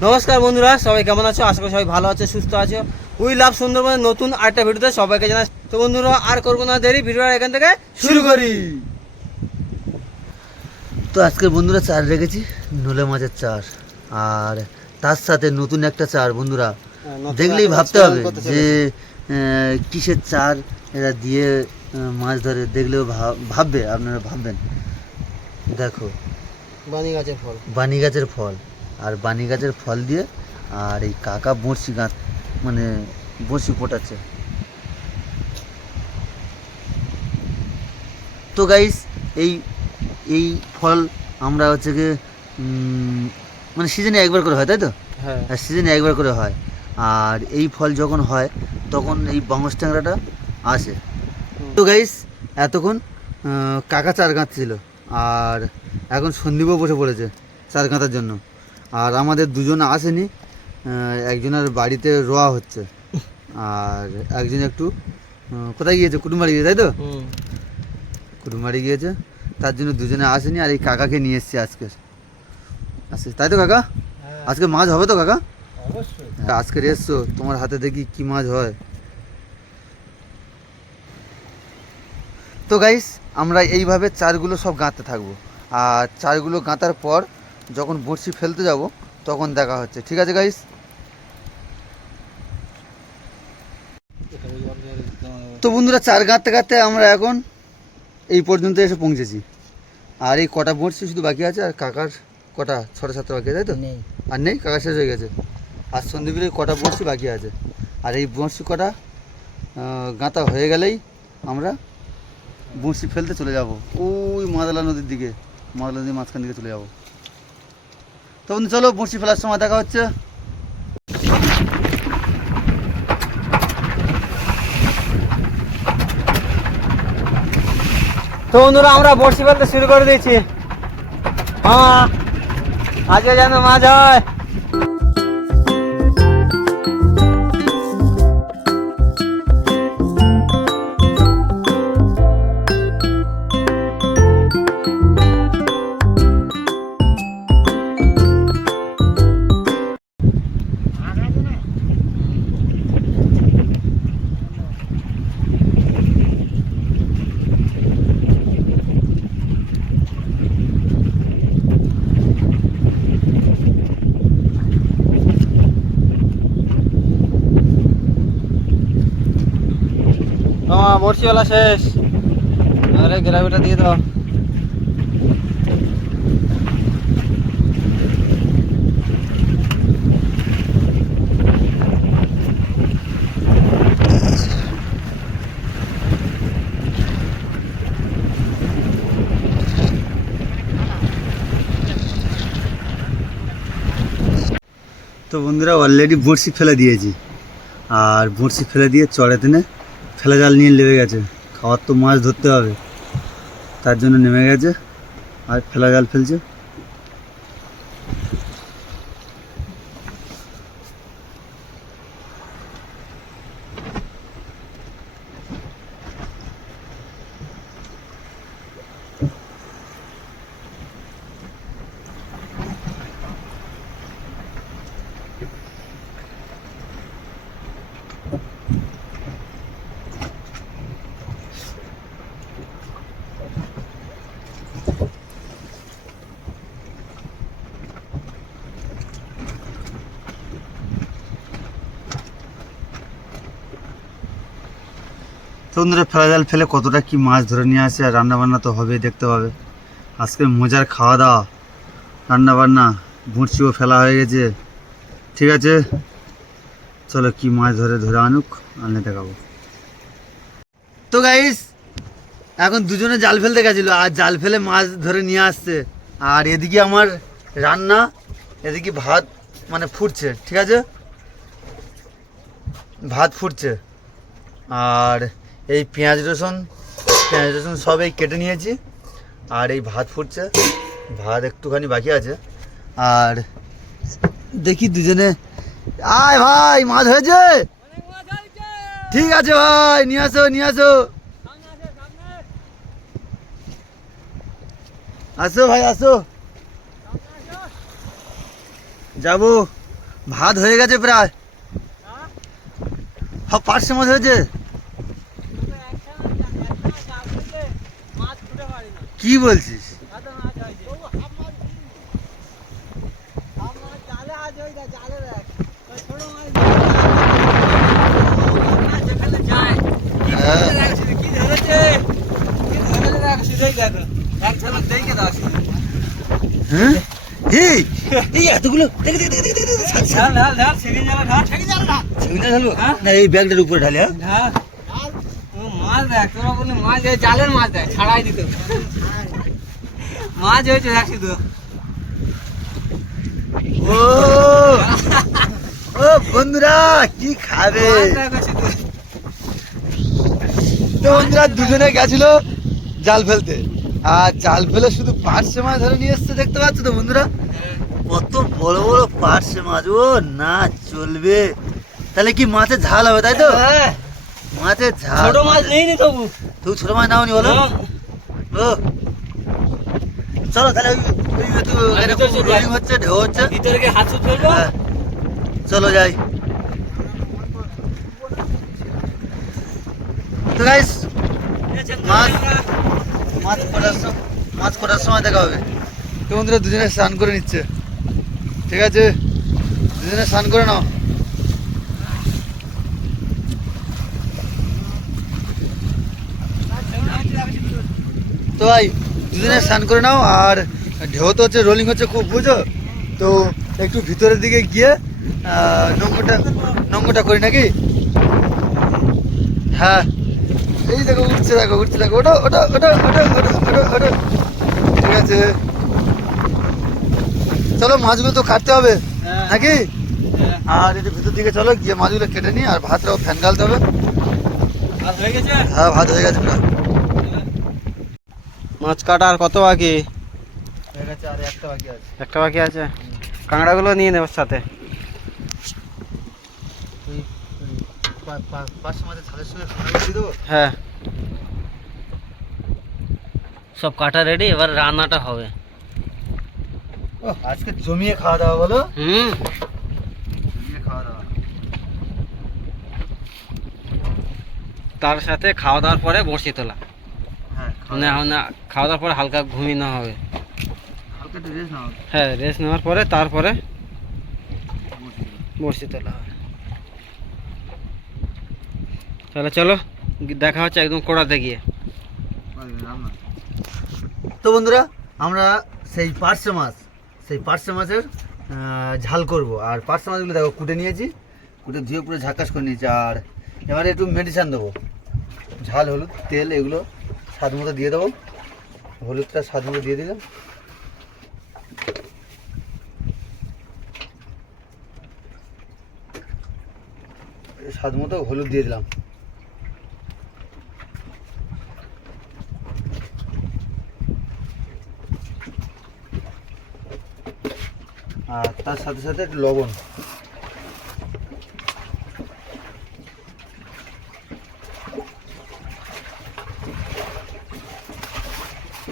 নমস্কার বন্ধুরা সবাই কেমন আছো? আশা করি সবাই ভালো আছে সুস্থ আছো। উই লাভ সুন্দরবনের নতুন আরেকটা ভিডিওতে সবাইকে জানাস তো বন্ধুরা আর করব না দেরি ভিডিওটা এখান থেকে শুরু করি। তো আজকে বন্ধুরা চার রেখেছি নোলে মাছের চার। আর তার সাথে নতুন একটা চার বন্ধুরা। দেখলেই ভাবতে হবে যে কিসের চার এরা দিয়ে মাছ ধরে দেখলেও ভাব- ভাববে আপনারা ভাববেন। দেখো। বানি গাছের ফল। বানি গাছের ফল। বানি গাছের ফল দিয়ে আর এই কাকা বড়শি গাছ মানে বড়শি ফোটাচ্ছে। তো গাইস এই এই ফল আমরা হচ্ছে উম, মানে সিজনে একবার করে হয় তাই তো? হ্যাঁ। সিজনে একবার করে হয়। আর এই ফল যখন হয় তখন এই বাংস ট্যাংরাটা আসে। তো গাইস এতক্ষণ কাকা চার গাঁথ ছিল। আর এখন সন্দীপও বসে পড়েছে চার গাঁথার জন্য। আর আমাদের দুজন আসেনি একজনের বাড়িতে রোয়া হচ্ছে। আর একজন একটু কোথায় গিয়েছে? কুটুমবাড়ি গিয়েছে তাই তো। কুটুমবাড়ি গিয়েছে তার জন্য দুজনে আসেনি আর এই কাকাকে নিয়ে এসছি আজকে। আসছে তাই তো কাকা? আজকে মাছ হবে তো কাকা? আজকে এসছো তোমার হাতে দেখি কি মাছ হয়। তো গাইস আমরা এইভাবে চারগুলো সব গাঁতে থাকব। আর চারগুলো গাঁতার পর যখন বড়শি ফেলতে যাব তখন দেখা হচ্ছে। ঠিক আছে গাইস তো বন্ধুরা চার গাঁতে গাঁতে আমরা এখন এই পর্যন্ত এসে পৌঁছেছি। আর এই কটা বড়শি শুধু বাকি আছে আর কাকার কটা ছটা সাতটা বাকি আছে তাই তো? আর নেই? কাকা শেষ হয়ে গেছে। আর সন্দীপের এই কটা বড়শি বাকি আছে। আর এই বড়শি কটা গাঁথা হয়ে গেলেই আমরা বড়শি ফেলতে চলে যাব। ওই মাদলা নদীর দিকে। মাদলা নদীর মাঝখান দিকে চলে যাব। তো চলো বঁড়শি ফেলার সময় দেখা হচ্ছে। তো বন্ধুরা, আমরা বড়শি ফেলতে শুরু করে দিয়েছি। হ্যাঁ আজকে যেন মাছ হয়। বড়শিওয়ালা শেষ। আরে, গ্রাভিটা দিয়ে দাও। তো বন্ধুরা অলরেডি বড়শি ফেলে দিয়েছি। আর বড়শি ফেলে দিয়ে চড়ে টেনে ফেলে জাল নিয়ে নেমে গেছে। খাওয়ার তো মাছ ধরতে হবে। তার জন্য নেমে গেছে আর ফেলা জাল ফেলছে। তো বন্ধুরা ফেলা জাল ফেলে কতটা কি মাছ ধরে নিয়ে আসে আর রান্না বান্না তো হবেই, দেখতে পাবে। আজকে মজার খাওয়া দাওয়া রান্না বান্না বড়শিও ফেলা হয়ে গেছে। ঠিক আছে, চলো কি মাছ ধরে ধরে আনুক, আনলে দেখাবো। তো গাইস এখন দুজনে জাল ফেলতে গেছিল, আর জাল ফেলে মাছ ধরে নিয়ে আসছে। আর এদিকে আমার রান্না, এদিকে ভাত মানে ফুটছে, ঠিক আছে? ভাত ফুটছে। আর এই পেঁয়াজ রসুন পেঁয়াজ রসুন সব এই কেটে নিয়েছি, আর এই ভাত ফুটছে, ভাত একটুখানি বাকি আছে, আর দেখি দুজনে, আয় ভাই, মাছ হয়েছে? ঠিক আছে ভাই, নিয়ে আসো নিয়ে আসো। আসো ভাই, আসো। যাব, ভাত হয়ে গেছে প্রায়। সব পার্শ্বে মাছ হয়েছে কি বলছিস হ্যাঁ এই এই এতগুলো দেখে দেখে দেখে দেখে দেখে ছাড়, ছাড়। ছেলেটা ঢালবো? হ্যাঁ? না এই ব্যাগটার উপরে ঢালে হ্যাঁ? মাছ দেখ তোরা বললি মাছ এই জালের মাছ দেখ ছাড়াই দিত মাছ হয়েছে দেখ শুধু। ও! ও বন্ধুরা কি খাবে? মাছ তো বন্ধুরা দুজনে গেছিল জাল ফেলতে। আর জাল ফেলে শুধু পার্শে মাছ ধরে নিয়ে এসছে দেখতে পাচ্ছ তো বন্ধুরা? কত বড় বড় পার্শে মাছ। ও না চলবে। তাহলে কি মাছের ঝাল হবে তাই তো? হ্যাঁ, মাছের ঝাল। ছোট মাছ নেই নি তবু তুই ছোট মাছ নাওনি বলো। ও চলো তাহলে ওই- ওই একটু আর এরকম ভিতর চলে rolling হচ্ছে ঢেউ হচ্ছে। ভিতরে হাত হ্যাঁ। চলো যাই। তো গাইস মাছ মাছ করার সময় মাছ করার সময় দেখা হবে। তো বন্ধুরা দুজনে স্নান করে নিচ্ছে। ঠিক আছে? দুজনে স্নান করে নাও। তো ভাই দুজনে স্নান করে নাও আর ঢেউ তো হচ্ছে রোলিং হচ্ছে খুব বুঝো তো একটু ভিতরের দিকে গিয়ে নোংরটা নোংরটা করি নাকি? হ্যাঁ। এই দেখো উঠছে দেখো উঠছে দেখো ওটা ওটা ওটা ওটা ওটা ওটা ওটা ঠিক আছে। চলো মাছগুলো তো কাটতে হবে। হ্যাঁ। নাকি? হ্যাঁ। আর একটু ভিতর দিকে চলো গিয়ে মাছগুলো কেটে নিই আর ভাতটাও ফ্যান গালতে হবে। হয়ে হ্যাঁ ভাত হয়ে গেছে প্রায় মাছ কাটা আর কত বাকি? আর একটা বাকি আছে। একটা বাকি আছে? কাঁকড়াগুলো নিয়ে নেবার সাথে। হ্যাঁ। সব কাটা রেডি এবার রান্নাটা হবে। আজকে জমিয়ে খাওয়া দাওয়া বলো? হুম। খাওয়া দাওয়া। তার সাথে খাওয়া দাওয়ার পরে বসি তোলা। মানে খাওয়া দাওয়ার পরে হালকা ঘুমিয়ে নেওয়া হবে। হ্যাঁ রেস্ট নেওয়ার পরে তারপরে বসে তোলা হবে। তাহলে চলো দেখা হচ্ছে একদম কোড়াতে গিয়ে। তো বন্ধুরা আমরা সেই পার্শে মাছ সেই পার্শে মাছের ঝাল করব। আর পার্শে মাছগুলো দেখো কুটে নিয়েছি। কুটে ধুয়ে পুরো ঝাকাস করে নিয়েছি। আর এবারে একটু মেডিসিন দেবো। ঝাল হলুদ তেল এগুলো স্বাদ মতো দিয়ে দেবো। হলুদটা স্বাদ মতো দিয়ে দিলাম। স্বাদ মতো হলুদ দিয়ে দিলাম। আর তার সাথে সাথে একটু লবণ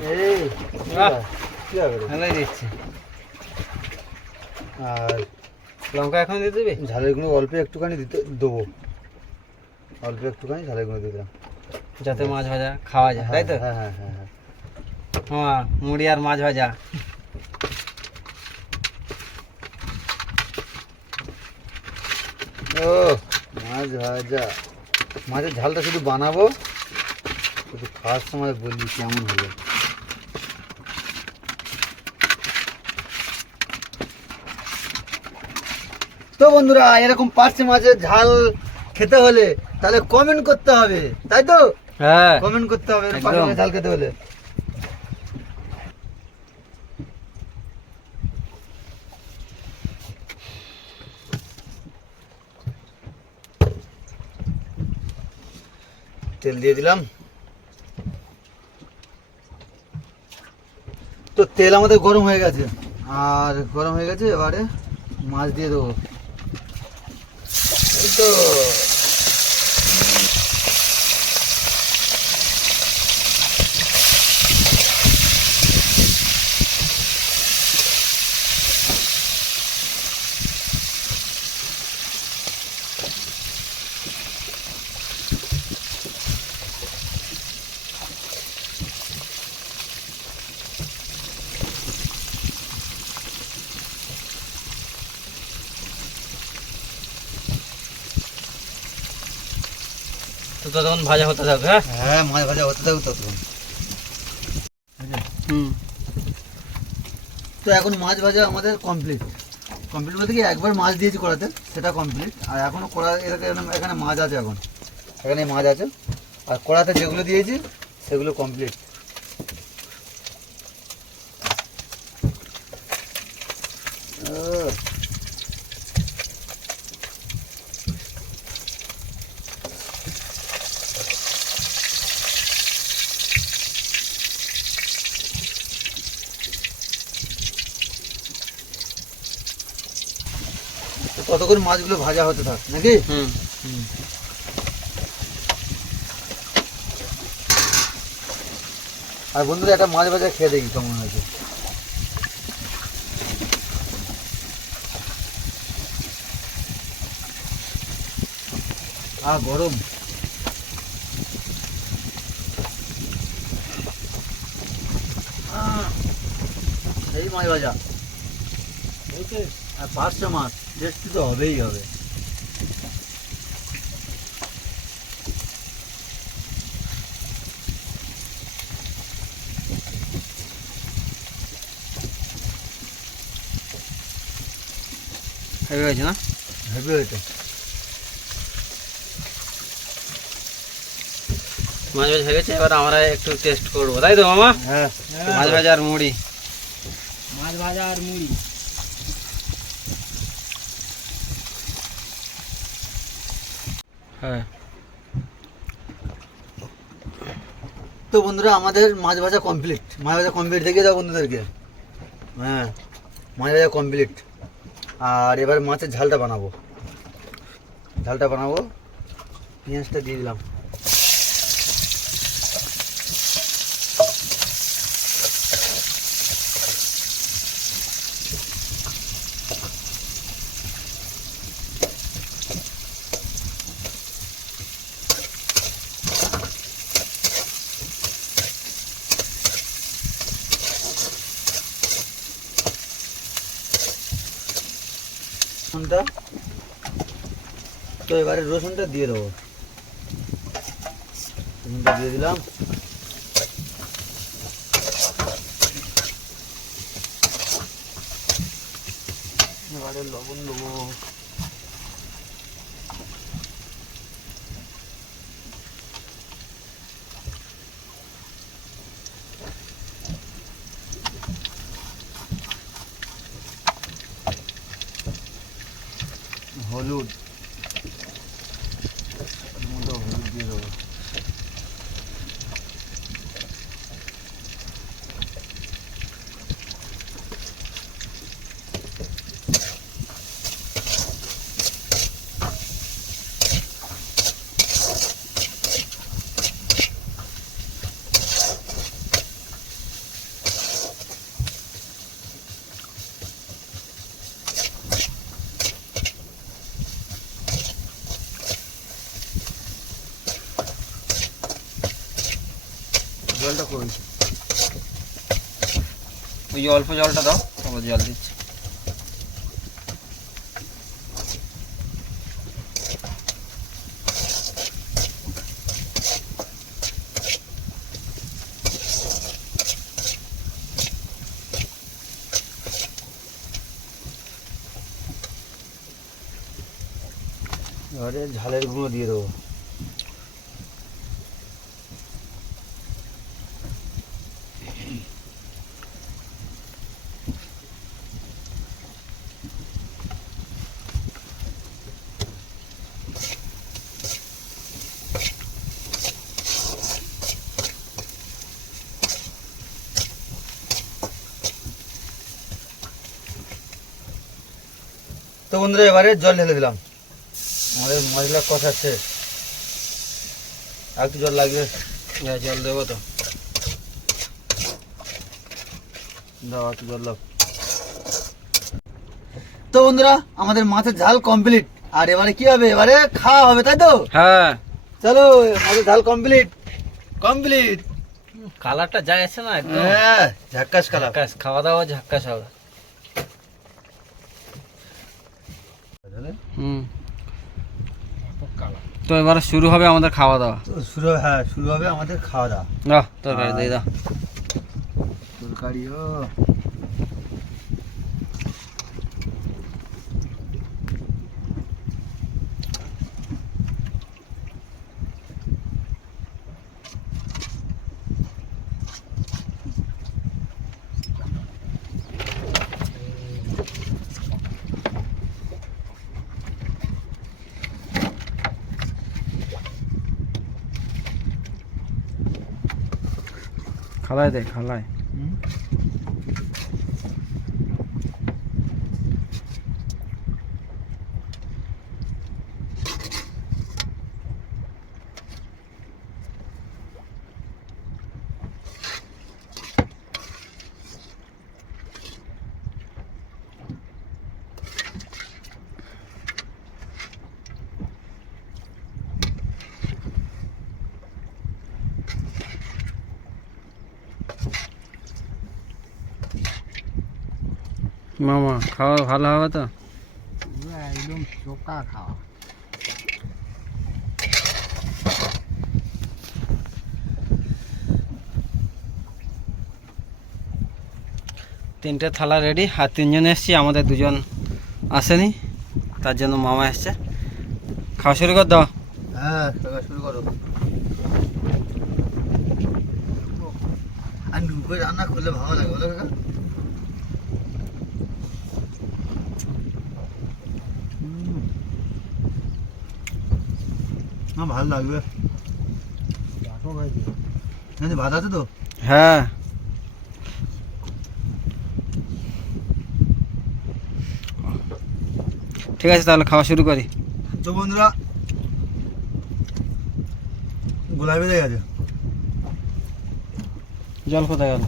এই কি বাহ। হবে? কি হবে আর লঙ্কা এখন দিয়ে দেবে? ঝালের গুঁড়ো অল্প একটুখানি দিতে দেবো। অল্প একটুখানি ঝালের গুঁড়ো দিয়ে দিলাম। যাতে মাছ ভাজা খাওয়া যায় তাই তো? হ্যাঁ হ্যাঁ হ্যাঁ হ্যাঁ হ্যাঁ। মুড়ি আর মাছ ভাজা। ও মাছ ভাজা। মাছের ঝালটা শুধু বানাবো? শুধু খাওয়ার সময় বলবি কেমন হলো তো বন্ধুরা এরকম পার্সে মাছের ঝাল খেতে হলে তাহলে কমেন্ট করতে হবে তাই তো? হ্যাঁ। কমেন্ট করতে হবে মাছের ঝাল খেতে হলে। তেল দিয়ে দিলাম। তো তেল আমাদের গরম হয়ে গেছে। আর গরম হয়ে গেছে এবারে মাছ দিয়ে দেবো। এই ততক্ষণ ভাজা হতে থাকবে হ্যাঁ? হ্যাঁ মাছ ভাজা হতে থাকবে ততক্ষণ। হুম। তো এখন মাছ ভাজা আমাদের কমপ্লিট কমপ্লিট বলতে কি একবার মাছ দিয়েছি কড়াতে সেটা কমপ্লিট আর এখনও কড়া এখানে এখানে মাছ আছে এখন। এখানে মাছ আছে। আর কড়াতে যেগুলো দিয়েছি সেগুলো কমপ্লিট কতক্ষণ মাছগুলো ভাজা হতে থাক নাকি? হুম। আর বন্ধুরা একটা মাছ ভাজা খেয়ে দেখি কেমন হয়েছে। আ গরম। এই মাছ ভাজা। আর পাঁচটা মাছ টেস্টি তো হবেই হবে। হেভি হয়েছে না? হেভি হয়েছে। মাছ ভাজা হয়ে গেছে এবার আমরা একটু টেস্ট করব। তাই তো মামা? হ্যাঁ। মাছ ভাজা আর মুড়ি। মাছ ভাজা আর মুড়ি। হ্যাঁ। তো বন্ধুরা, আমাদের মাছ ভাজা কমপ্লিট মাছ ভাজা কমপ্লিট দেখে যাও বন্ধুদেরকে। হ্যাঁ মাছ ভাজা কমপ্লিট আর এবার মাছের ঝালটা বানাবো। ঝালটা বানাবো, পেঁয়াজটা দিয়ে দিলাম। রসুনটা। তো এবারে রসুনটা দিয়ে দেবো। রসুনটা দিয়ে দিলাম। এবারে লবণ দেবো। হলুদ এর মধ্যে হলুদ দিয়ে দেবো জলটা কই ওই যে অল্প জলটা দাও তারপর জল দিচ্ছি। ঝালের গুঁড়ো দিয়ে দেবো তো বন্ধুরা এবারে জল ঢেলে দিলাম। আমাদের মশলা কষা শেষ। আর জল লাগবে? হ্যাঁ, জল দেবো তো। দাও একটু জল দাও। তো বন্ধুরা আমাদের মাছের ঝাল কমপ্লিট আর এবারে কি হবে? এবারে খাওয়া হবে তাই তো? হ্যাঁ। চলো মাছের ঝাল কমপ্লিট কমপ্লিট কালারটা যায় আছে না হ্যাঁ ঝাক্কাস কালার। খাওয়া দাওয়া ঝাক্কাস হবে। হুম। তো এবারে শুরু হবে আমাদের খাওয়া দাওয়া। তো শুরু হ্যাঁ শুরু হবে আমাদের খাওয়া দাওয়া। না তরকারি দিয়ে দাও। তরকারি ও দেয় দে মামা খাওয়া ভালো হবে তো? একদম চোখা খাওয়া তিনটে থালা রেডি আর তিনজন এসছি আমাদের দুজন আসেনি তার জন্য মামা এসছে। খাওয়া শুরু কর দাও। হ্যাঁ খাওয়া শুরু করো। আর নুন রান্না করলে ভালো লাগে বলো কাকা হুম। না ভালো লাগবে। ভাত আছে তো? হ্যাঁ। ঠিক আছে তাহলে খাওয়া শুরু করি। তো বন্ধুরা গোলাপি হয়ে গেছে। জল কোথায় গেল?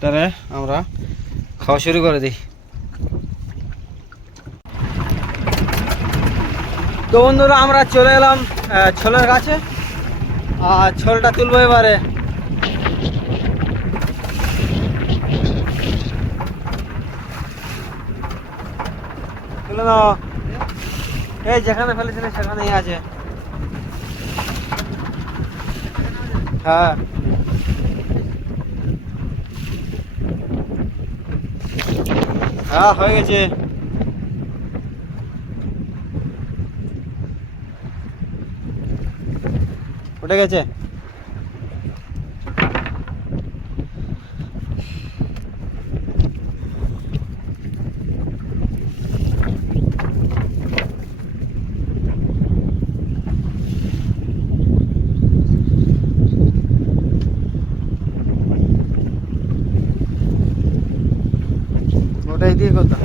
তাহলে আমরা খাওয়া শুরু করে দিই। তো বন্ধুরা, আমরা চলে এলাম ছোলের কাছে আর ছোলটা তুলবো এবারে। তুলে নাও। এই যেখানে ফেলেছিলে, সেখানেই আছে। হ্যাঁ। হ্যাঁ হয়ে গেছে। উঠে গেছে ওটাই দিয়ে কথা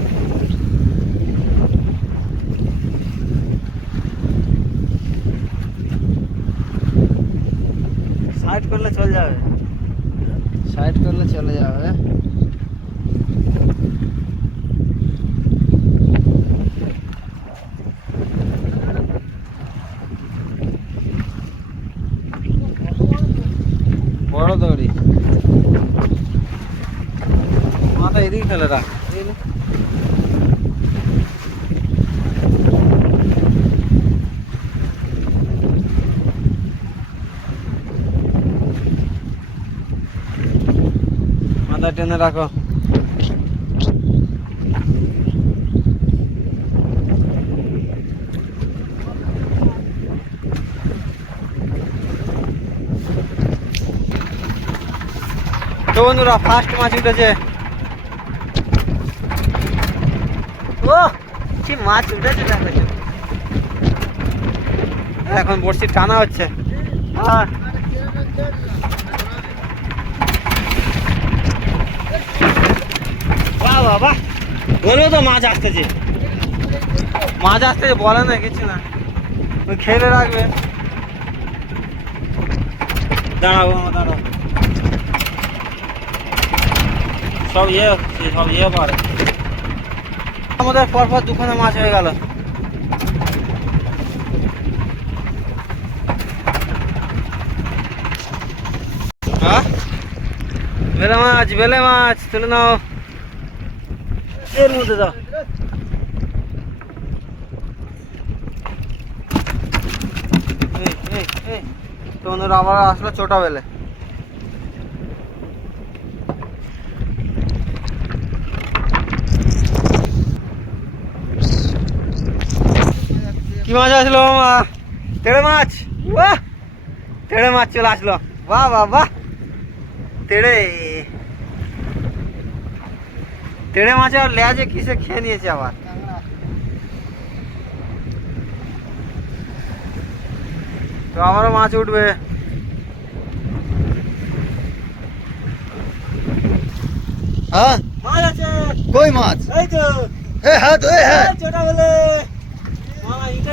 সাইড করলে চলে যাবে সাইড করলে চলে যাবে বড় দড়ি। মাথা এদিকে ফেলে রাখ। মাথা টেনে রাখো। তো বন্ধুরা ফার্স্ট মাছ উঠেছে ও কি মাছ উঠেছে। এখন বড়শি টানা হচ্ছে। আর বাহ বাহ বলব তো মাছ আসতেছে। মাছ আসতেছে বলে না, কিছু না। খেলে রাখবে। দাঁড়াবো আমার সব ইয়ে সব ইয়ে পারে আমাদের পরপর দুখানা মাছ হয়ে গেল। হ্যাঁ? বেলে মাছ বেলে মাছ, তুলে নাও। এর মধ্যে দাও। তোমাদের আবার আসলো ছোটা বেলে কি মাছ আসলো মামা? তেড়ে মাছ। বাহ! তেড়ে মাছ চলে আসলো। বাহ বাহ বাহ! তেড়ে। তেড়ে মাছ আর লেজে কিসে খেয়ে নিয়েছে আবার? তো আবারও মাছ উঠবে। হ্যাঁ? মাছ আছে। কই মাছ? এই তো। এ হ্যাঁ তো এ হ্যাঁ। ছোটা বলে মামা ইটা কাজ যাব তো কাজ দেবে এটা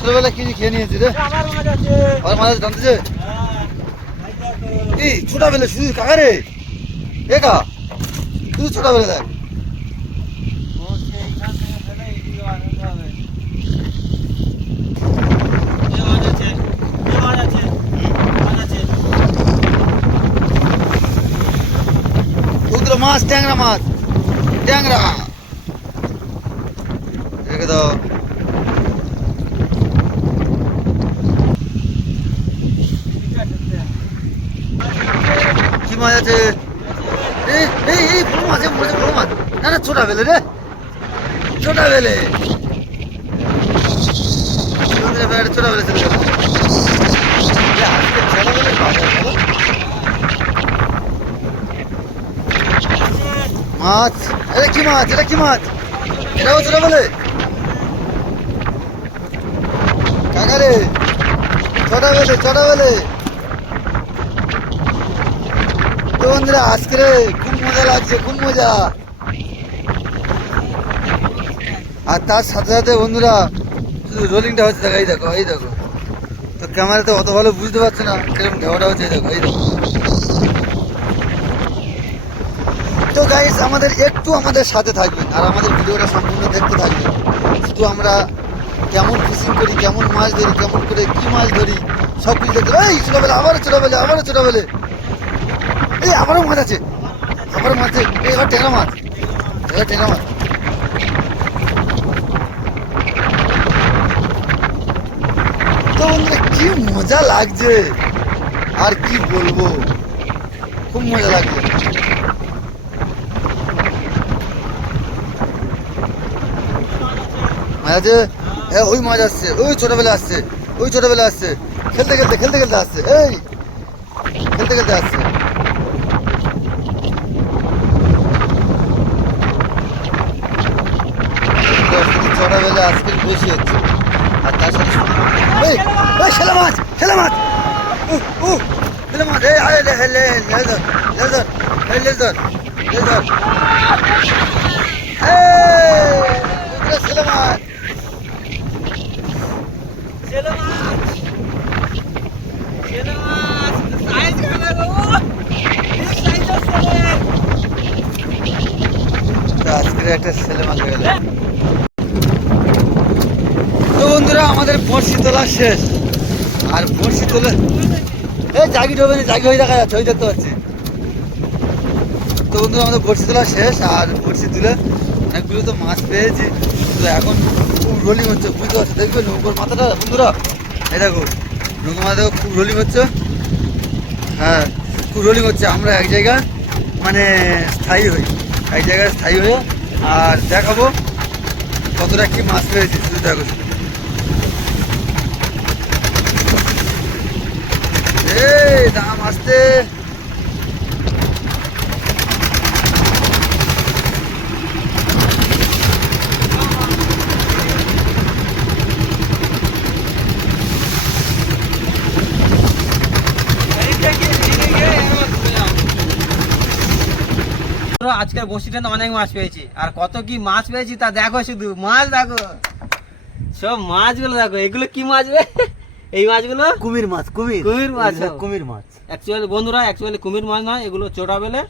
ছোট বেলা কি খেয়ে নিয়েছি রে? আবার মাছ হ্যাঁ, এই দেখো। ছোট বেলে শুধু কাকা রে? একা শুধু ছোট বেলে দেখ মাছ ট্যাংরা মাছ। ট্যাংরা। রেখে দাও কি মাছ আছে। এই এই বড় মাছ, এই বড় মাছ না না, ছোটা বেলে রে। ছোটা বেলে। ছোটা বেলে? মাছ, এটা কি মাছ, এটা কি মাছ? এটাও ছোট বলে। কাকা রে ছোট বেলে ছোট বেলে তো বন্ধুরা, আজকে খুব মজা লাগছে, খুব মজা। আর তার সাথে সাথে বন্ধুরা, শুধু রোলিংটা হচ্ছে, দেখো, এই দেখো এই দেখো। তো ক্যামেরাতে অত ভালো বুঝতে পারছে না, কীরকম ঢেউটা হচ্ছে, এই দেখো এই দেখো। তো গাইস আমাদের একটু আমাদের সাথে থাকবেন, আর আমাদের ভিডিওটা সম্পূর্ণ দেখতে থাকবেন। শুধু আমরা কেমন ফিশিং করি, কেমন মাছ ধরি, কেমন করে কি মাছ ধরি সব কিছু দেখতে এই, ছোটবেলা, আবারও ছোটবেলা আবারও ছোটবেলা। এই, আবারও মাছ আছে। আবারও মাছ এই, এবার টেনা মাছ। এবার টেনা মাছ। তো বন্ধুরা, কি মজা লাগছে। আর কি বলব? খুব মজা লাগছে। আছে? হ্যাঁ ওই মাছ আসছে। ওই ছোটবেলা আসছে। ওই ছোটবেলা আসছে। খেলতে খেলতে খেলতে খেলতে আসছে। এই, খেলতে খেলতে আসছে শুধু আজকে বেশি হচ্ছে আর তার সাথে এই এই ছেলে মাছ ছেলে মাছ উহ উহ ছেলে মাছ এই আরে লে লে লেজার লেজার এই লেজার লেজার এই ছেলে মাছ ছেলে মাছ ছেলে মাছ সাইজ কেমন গো সাইজ আছে তা আজকের একটা ছেলে মাছ হয়ে গেল তো বন্ধুরা আমাদের বড়শি তোলা শেষ। আর বড়শি তোলে এই জাগি ডোবে না, জাগি হয়ে দেখা যাচ্ছে, ওই দেখতে পাচ্ছি। তো বন্ধুরা, আমাদের বড়শি তোলা শেষ, আর বড়শি তুলে অনেকগুলো তো মাছ পেয়েছি। তো এখন খুব রোলিং হচ্ছে, বুঝতে পারছ? দেখবে নৌকোর মাথাটা, বন্ধুরা? এই দেখো নৌকোর মাথা খুব রোলিং হচ্ছে। হ্যাঁ খুব রোলিং হচ্ছে। আমরা এক জায়গা মানে স্থায়ী হই। এক জায়গায় স্থায়ী হয়ে, আর দেখাবো কতটা কি মাছ পেয়েছি। শুধু দেখো শুধু। এই দাম আসতে আজকের অনেক মাছ পেয়েছি। আর কত কি মাছ পেয়েছি তা দেখো শুধু। মাছ দেখো। সব মাছগুলো দেখো। এগুলো কি মাছ এই মাছগুলো? কুমির মাছ কুমির। কুমির মাছ, কুমির মাছ। অ্যাকচুয়ালি বন্ধুরা অ্যাকচুয়ালি কুমির মাছ নয় এগুলো চোটা বেলে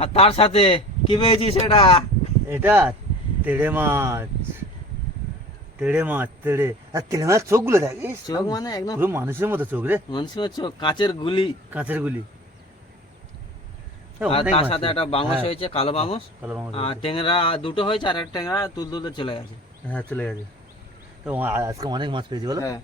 আর তার সাথে কি পেয়েছি সেটা? এটা তেড়ে মাছ। তেড়ে মাছ তেড়ে। আর তেড়ে মাছ চোখগুলো দেখ এই চোখ মানে একদম পুরো মানুষের মতো চোখ রে। মানুষের চোখ কাঁচের গুলি। কাঁচের গুলি। আর তার সাথে একটা বাংশ হ্যাঁ, হয়েছে কালো বাংশ কালো বাংশ আর। ট্যাংরা দুটো হয়েছে আর একটা ট্যাংরা তুল তুলতে চলে গেছে। হ্যাঁ চলে গেছে। তো আজকে অনেক মাছ পেয়েছি বলো? হ্যাঁ।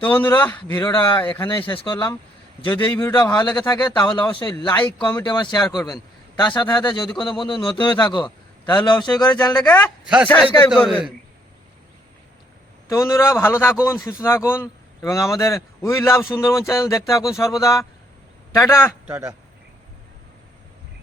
তো বন্ধুরা ভিডিওটা এখানেই শেষ করলাম। যদি এই ভিডিওটা ভালো লেগে থাকে তাহলে অবশ্যই লাইক কমেন্ট এবং শেয়ার করবেন। তার সাথে সাথে যদি কোনো বন্ধু নতুন হয়ে থাকো তাহলে অবশ্যই করে চ্যানেলটাকে সাবস্ক্রাইব করবেন। তো বন্ধুরা ভালো থাকুন সুস্থ থাকুন এবং আমাদের উই লাভ সুন্দরবন চ্যানেল দেখতে থাকুন সর্বদা। টাটা। টাটা।